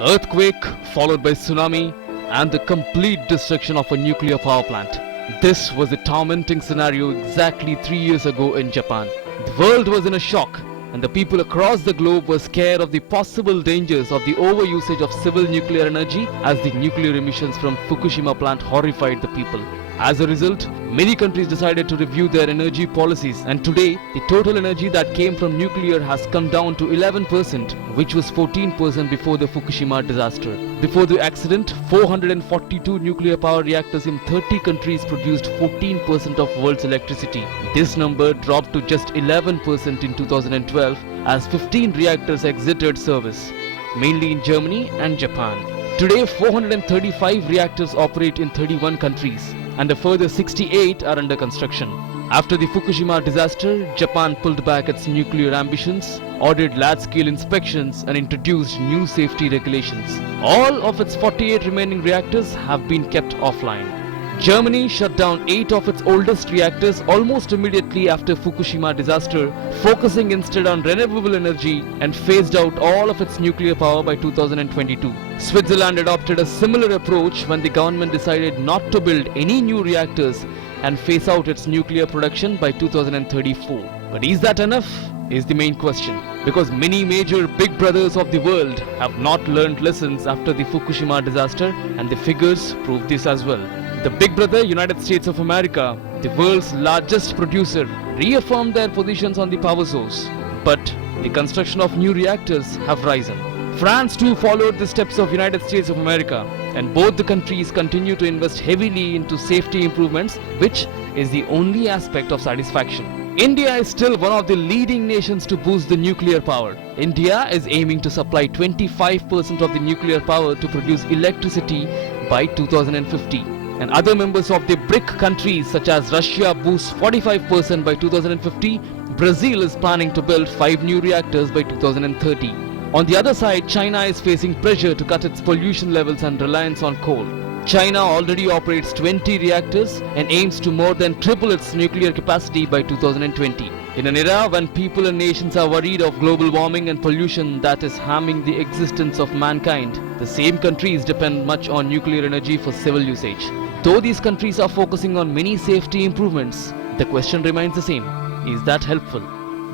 Earthquake followed by tsunami and the complete destruction of a nuclear power plant. This was a tormenting scenario exactly 3 years ago in Japan. The world was in a shock and the people across the globe were scared of the possible dangers of the overusage of civil nuclear energy as the nuclear emissions from Fukushima plant horrified the people. As a result, many countries decided to review their energy policies, and today the total energy that came from nuclear has come down to 11%, which was 14% before the Fukushima disaster. Before the accident, 442 nuclear power reactors in 30 countries produced 14% of world's electricity. This number dropped to just 11% in 2012 as 15 reactors exited service, mainly in Germany and Japan. Today, 435 reactors operate in 31 countries, and a further 68 are under construction. After the Fukushima disaster, Japan pulled back its nuclear ambitions, ordered large-scale inspections and introduced new safety regulations. All of its 48 remaining reactors have been kept offline. Germany shut down 8 of its oldest reactors almost immediately after Fukushima disaster, focusing instead on renewable energy, and phased out all of its nuclear power by 2022. Switzerland adopted a similar approach when the government decided not to build any new reactors and phase out its nuclear production by 2034. But is that enough? Is the main question. Because many major big brothers of the world have not learned lessons after the Fukushima disaster, and the figures prove this as well. The big brother United States of America, the world's largest producer, reaffirmed their positions on the power source. But the construction of new reactors have risen. France too followed the steps of United States of America, and both the countries continue to invest heavily into safety improvements, which is the only aspect of satisfaction. India is still one of the leading nations to boost the nuclear power. India is aiming to supply 25% of the nuclear power to produce electricity by 2050. And other members of the BRIC countries such as Russia boosts 45% by 2050. Brazil is planning to build 5 new reactors by 2030. On the other side, China is facing pressure to cut its pollution levels and reliance on coal. China already operates 20 reactors and aims to more than triple its nuclear capacity by 2020. In an era when people and nations are worried of global warming and pollution that is harming the existence of mankind, the same countries depend much on nuclear energy for civil usage. Though these countries are focusing on many safety improvements, the question remains the same. Is that helpful?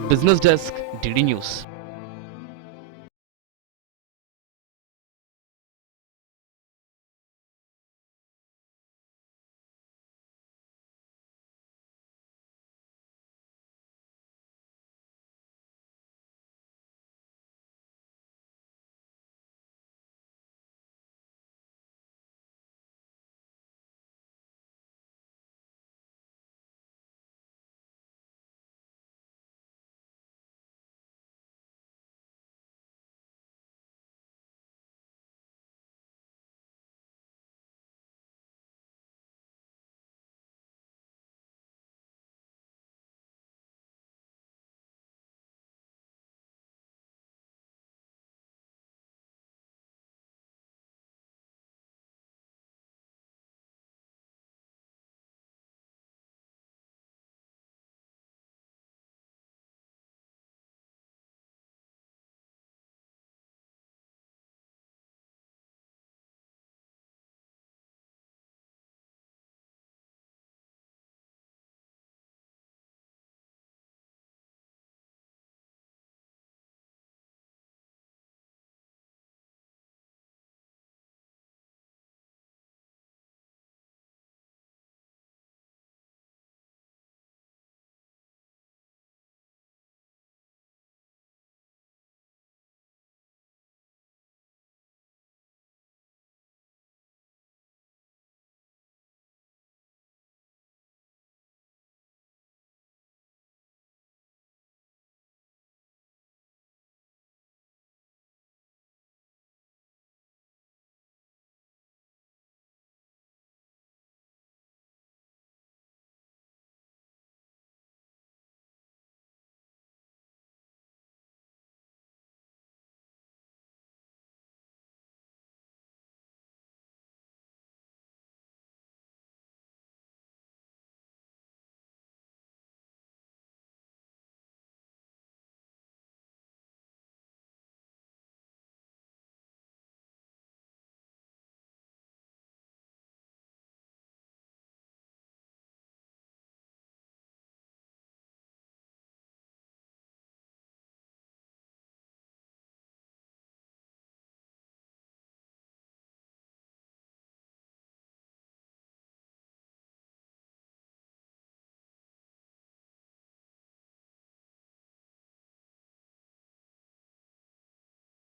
Business Desk, DD News.